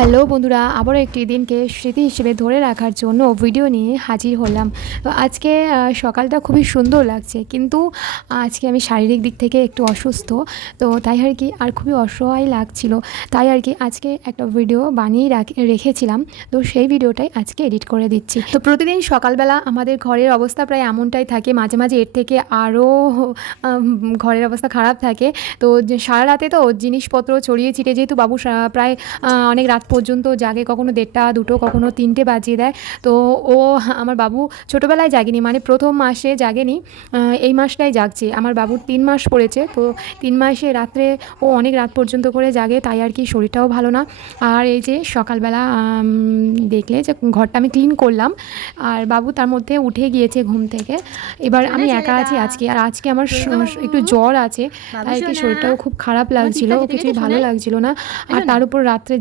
Hello বন্ধুরা, আবারও একটি দিনকে স্মৃতি হিসেবে ধরে রাখার জন্য ভিডিও নিয়ে হাজির হলাম। তো আজকে সকালটা খুবই সুন্দর লাগছে, কিন্তু আজকে আমি শারীরিক দিক থেকে একটু অসুস্থ। তো তাই আর কি, আর খুবই অসহায় লাগছিল। তাই আর কি আজকে একটা ভিডিও বানিয়ে রেখেছিলাম। তো সেই ভিডিওটাই আজকে এডিট করে দিচ্ছি। তো প্রতিদিন সকালবেলা আমাদের ঘরের অবস্থা প্রায় এমনটাই থাকে, মাঝে মাঝে এর থেকে আরও ঘরের অবস্থা খারাপ থাকে। তো সারা রাতে তো জিনিসপত্র ছড়িয়ে ছিটে, যেহেতু বাবু প্রায় অনেক রাত পর্যন্ত জাগে, কখনো 1টা 2টো, কখনো 3টে বাজিয়ে দেয়। তো ও, আমার বাবু ছোটোবেলায় জাগেনি, মানে প্রথম মাসে জাগেনি, এই মাসটাই জাগছে। আমার বাবুর 3 মাস পড়েছে, তো 3 মাসে রাত্রে ও অনেক রাত পর্যন্ত করে জাগে, তাই আর কি শরীরটাও ভালো না। আর এই যে সকালবেলা দেখলে যে ঘরটা আমি ক্লিন করলাম, আর বাবু তার মধ্যে উঠে গিয়েছে ঘুম থেকে। এবার আমি একা আছি আজকে, আর আজকে আমার একটু জ্বর আছে, তাই আর কি শরীরটাও খুব খারাপ লাগছিল, কিছুই ভালো লাগছিল না। আর তার উপর রাত্রে